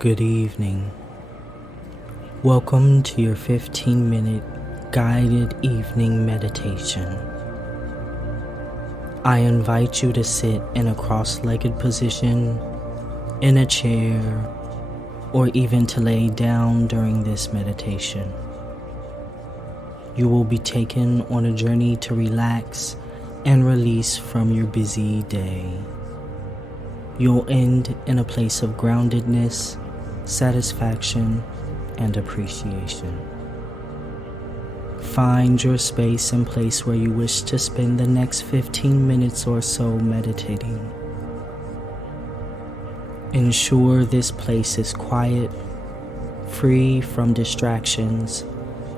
Good evening. Welcome to your 15-minute guided evening meditation. I invite you to sit in a cross-legged position, in a chair, or even to lay down during this meditation. You will be taken on a journey to relax and release from your busy day. You'll end in a place of groundedness, satisfaction, and appreciation. Find your space and place where you wish to spend the next 15 minutes or so meditating. Ensure this place is quiet, free from distractions,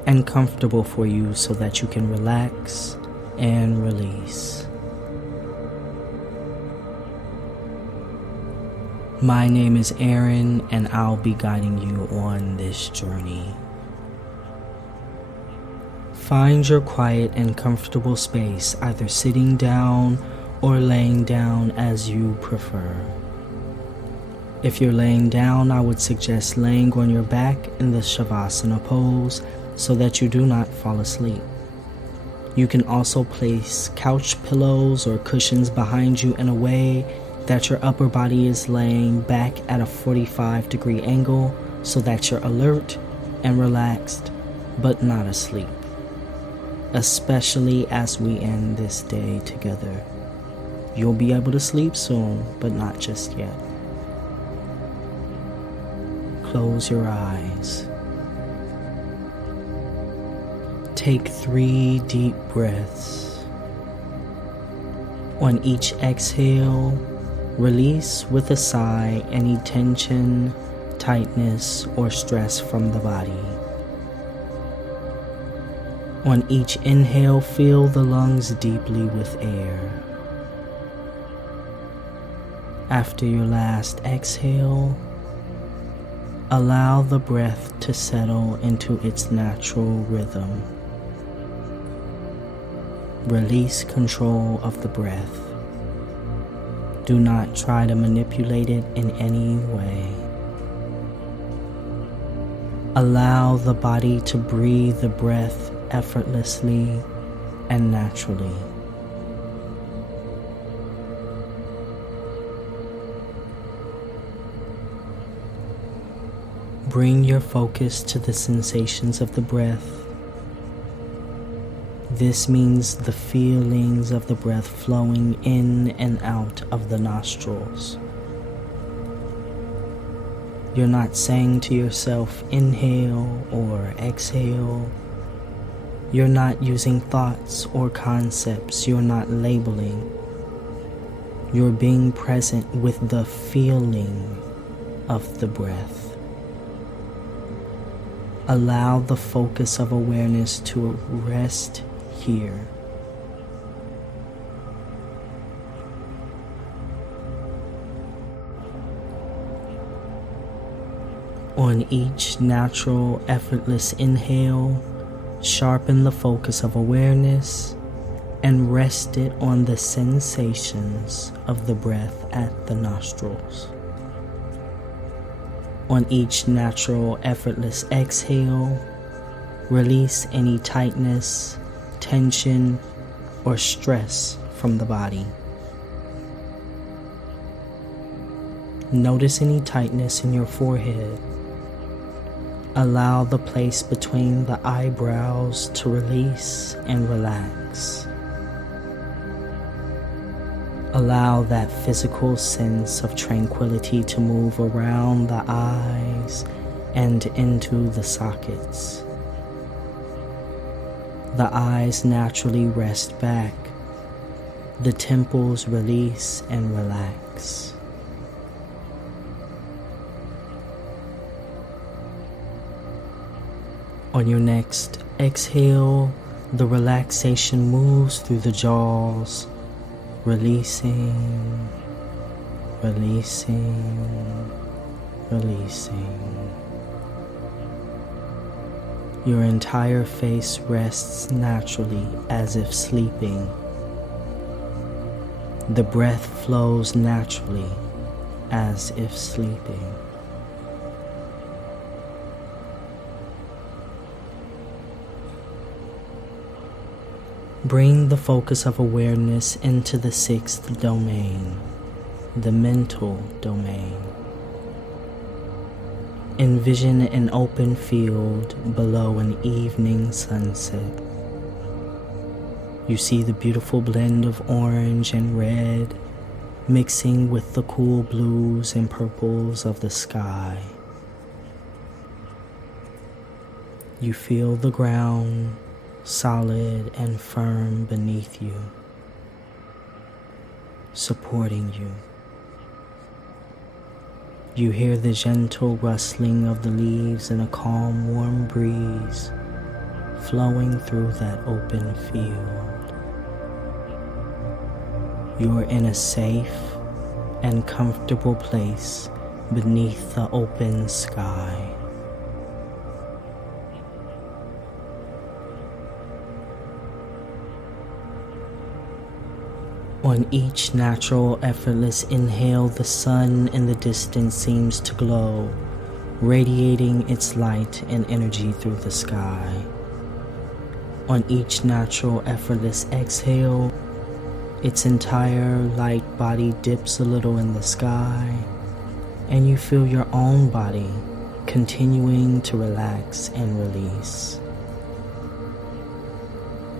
and comfortable for you so that you can relax and release. My name is Aaron, and I'll be guiding you on this journey. Find your quiet and comfortable space, either sitting down or laying down as you prefer. If you're laying down, I would suggest laying on your back in the Shavasana pose so that you do not fall asleep. You can also place couch pillows or cushions behind you in a way that your upper body is laying back at a 45-degree angle so that you're alert and relaxed, but not asleep, especially as we end this day together. You'll be able to sleep soon, but not just yet. Close your eyes. Take 3 deep breaths. On each exhale, release with a sigh any tension, tightness, or stress from the body. On each inhale, fill the lungs deeply with air. After your last exhale, allow the breath to settle into its natural rhythm. Release control of the breath. Do not try to manipulate it in any way. Allow the body to breathe the breath effortlessly and naturally. Bring your focus to the sensations of the breath. This means the feelings of the breath flowing in and out of the nostrils. You're not saying to yourself, inhale or exhale. You're not using thoughts or concepts. You're not labeling. You're being present with the feeling of the breath. Allow the focus of awareness to rest here. On each natural, effortless inhale, sharpen the focus of awareness and rest it on the sensations of the breath at the nostrils. On each natural, effortless exhale, release any tightness, tension, or stress from the body. Notice any tightness in your forehead. Allow the place between the eyebrows to release and relax. Allow that physical sense of tranquility to move around the eyes and into the sockets. The eyes naturally rest back. The temples release and relax. On your next exhale, the relaxation moves through the jaws, releasing, releasing, releasing. Your entire face rests naturally as if sleeping. The breath flows naturally as if sleeping. Bring the focus of awareness into the sixth domain, the mental domain. Envision an open field below an evening sunset. You see the beautiful blend of orange and red mixing with the cool blues and purples of the sky. You feel the ground solid and firm beneath you, supporting you. You hear the gentle rustling of the leaves and a calm, warm breeze flowing through that open field. You are in a safe and comfortable place beneath the open sky. On each natural, effortless inhale, the sun in the distance seems to glow, radiating its light and energy through the sky. On each natural, effortless exhale, its entire light body dips a little in the sky, and you feel your own body continuing to relax and release.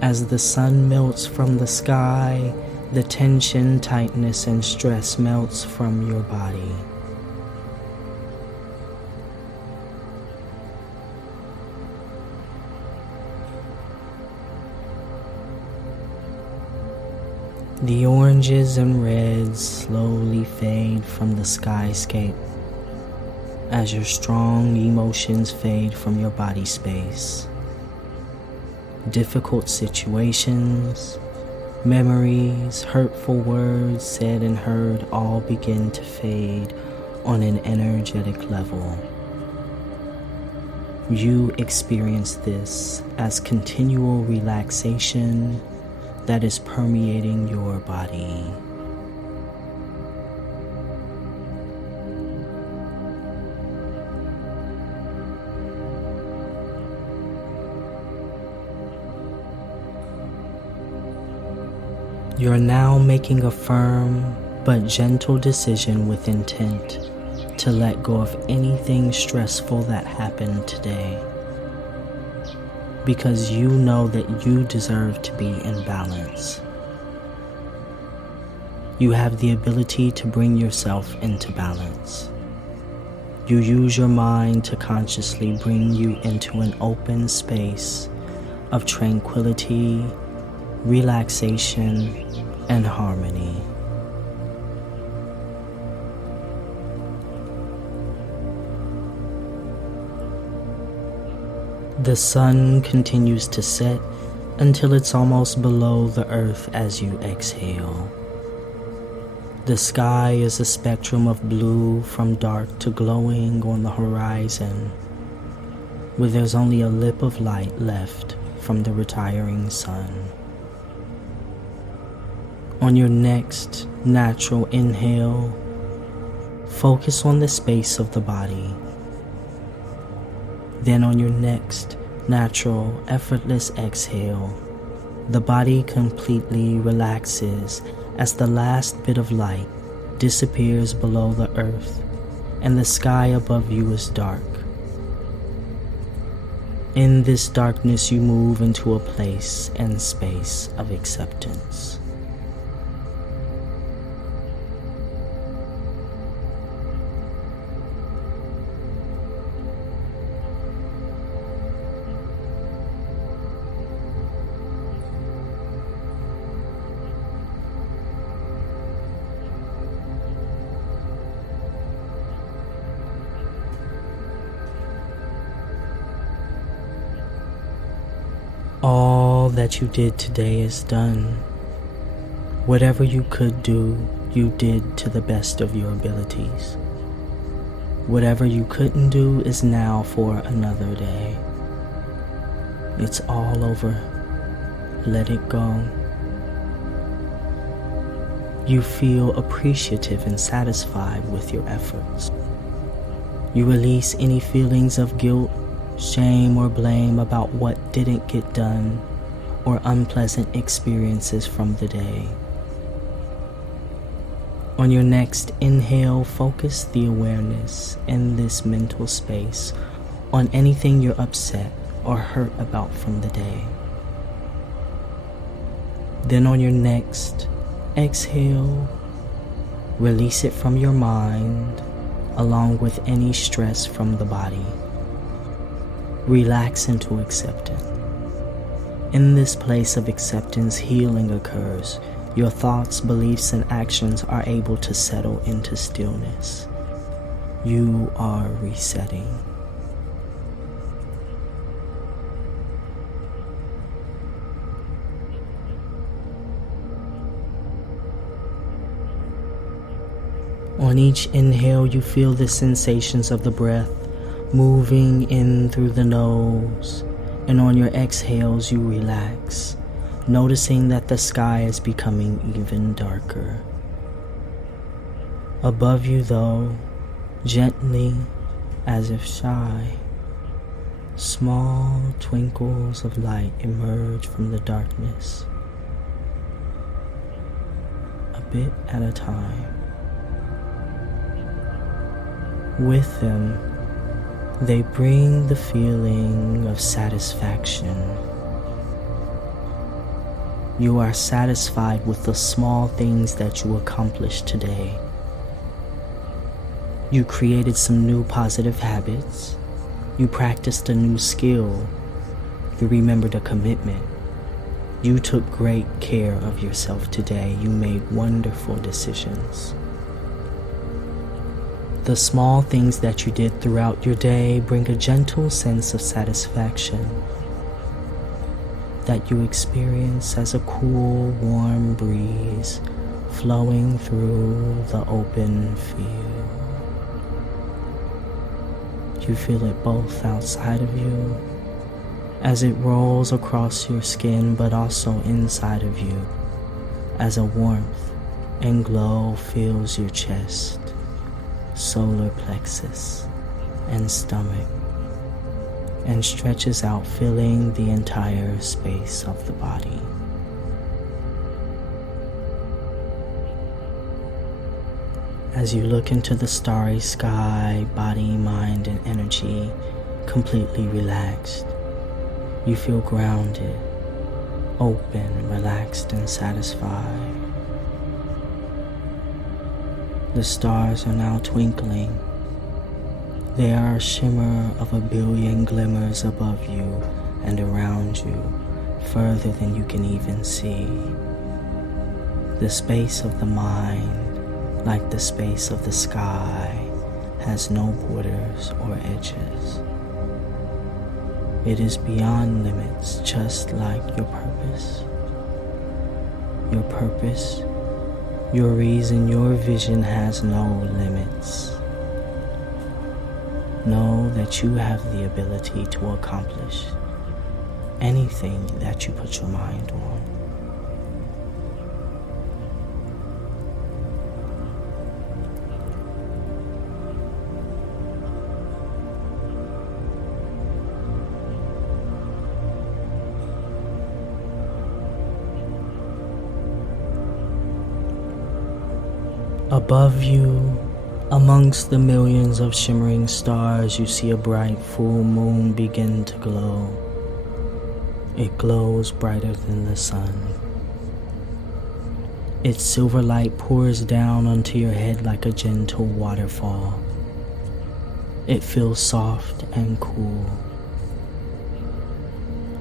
As the sun melts from the sky, the tension, tightness, and stress melts from your body. The oranges and reds slowly fade from the skyscape as your strong emotions fade from your body space. Difficult situations, memories, hurtful words said and heard all begin to fade on an energetic level. You experience this as continual relaxation that is permeating your body. You are now making a firm but gentle decision with intent to let go of anything stressful that happened today, because you know that you deserve to be in balance. You have the ability to bring yourself into balance. You use your mind to consciously bring you into an open space of tranquility, relaxation, and harmony. The sun continues to set until it's almost below the earth as you exhale. The sky is a spectrum of blue from dark to glowing on the horizon, where there's only a lip of light left from the retiring sun. On your next natural inhale, focus on the space of the body. Then on your next natural, effortless exhale, the body completely relaxes as the last bit of light disappears below the earth and the sky above you is dark. In this darkness, you move into a place and space of acceptance. All that you did today is done. Whatever you could do, you did to the best of your abilities. Whatever you couldn't do is now for another day. It's all over. Let it go. You feel appreciative and satisfied with your efforts. You release any feelings of guilt, shame, or blame about what didn't get done, or unpleasant experiences from the day. On your next inhale, focus the awareness in this mental space on anything you're upset or hurt about from the day. Then on your next exhale, release it from your mind along with any stress from the body. Relax into acceptance. In this place of acceptance, healing occurs. Your thoughts, beliefs, and actions are able to settle into stillness. You are resetting. On each inhale, you feel the sensations of the breath moving in through the nose, and on your exhales, you relax, noticing that the sky is becoming even darker. Above you, though, gently, as if shy, small twinkles of light emerge from the darkness, a bit at a time. With them, they bring the feeling of satisfaction. You are satisfied with the small things that you accomplished today. You created some new positive habits. You practiced a new skill. You remembered a commitment. You took great care of yourself today. You made wonderful decisions. The small things that you did throughout your day bring a gentle sense of satisfaction that you experience as a cool, warm breeze flowing through the open field. You feel it both outside of you as it rolls across your skin, but also inside of you as a warmth and glow fills your chest, solar plexus, and stomach, and stretches out, filling the entire space of the body. As you look into the starry sky, body, mind, and energy completely relaxed, you feel grounded, open, relaxed, and satisfied. The stars are now twinkling. They are a shimmer of a billion glimmers above you and around you, further than you can even see. The space of the mind, like the space of the sky, has no borders or edges. It is beyond limits, just like your purpose. Your purpose, your reason, your vision has no limits. Know that you have the ability to accomplish anything that you put your mind on. Above you, amongst the millions of shimmering stars, you see a bright full moon begin to glow. It glows brighter than the sun. Its silver light pours down onto your head like a gentle waterfall. It feels soft and cool.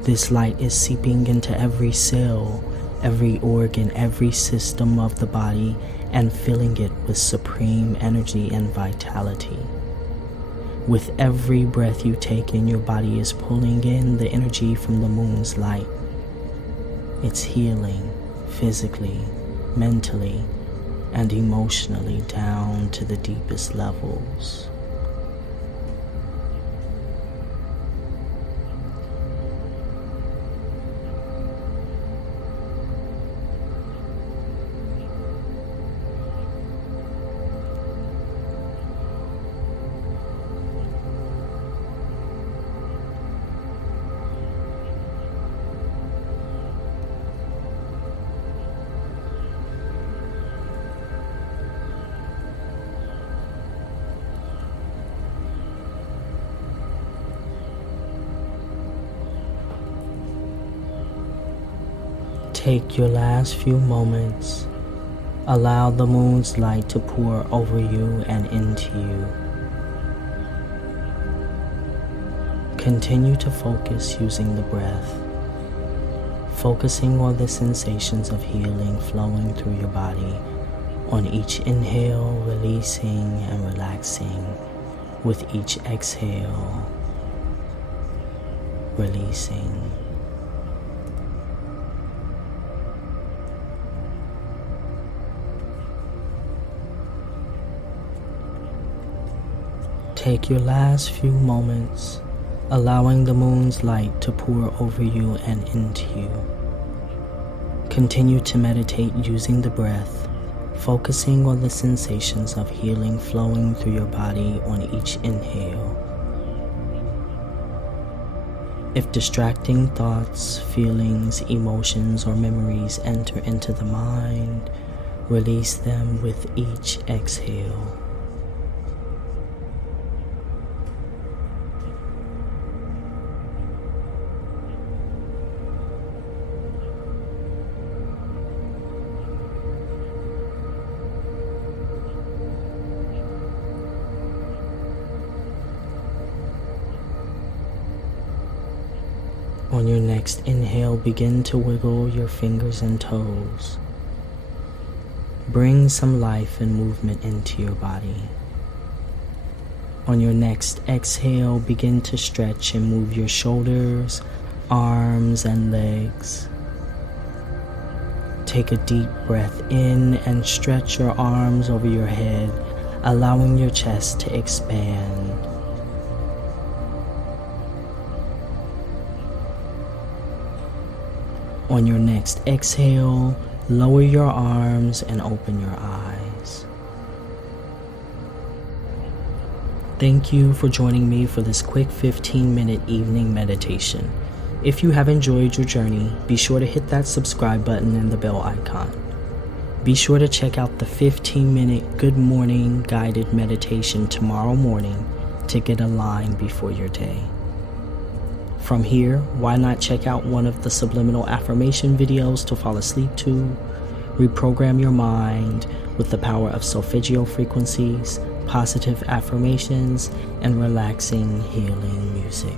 This light is seeping into every cell, every organ, every system of the body, and filling it with supreme energy and vitality. With every breath you take in, your body is pulling in the energy from the moon's light. It's healing physically, mentally, and emotionally down to the deepest levels. Take your last few moments. Allow the moon's light to pour over you and into you. Continue to focus using the breath, focusing on the sensations of healing flowing through your body. On each inhale, releasing and relaxing. With each exhale, releasing. Take your last few moments, allowing the moon's light to pour over you and into you. Continue to meditate using the breath, focusing on the sensations of healing flowing through your body on each inhale. If distracting thoughts, feelings, emotions, or memories enter into the mind, release them with each exhale. On your next inhale, begin to wiggle your fingers and toes. Bring some life and movement into your body. On your next exhale, begin to stretch and move your shoulders, arms, and legs. Take a deep breath in and stretch your arms over your head, allowing your chest to expand. On your next exhale, lower your arms and open your eyes. Thank you for joining me for this quick 15-minute evening meditation. If you have enjoyed your journey, be sure to hit that subscribe button and the bell icon. Be sure to check out the 15-minute Good Morning guided meditation tomorrow morning to get aligned before your day. From here, why not check out one of the subliminal affirmation videos to fall asleep to? Reprogram your mind with the power of solfeggio frequencies, positive affirmations, and relaxing, healing music.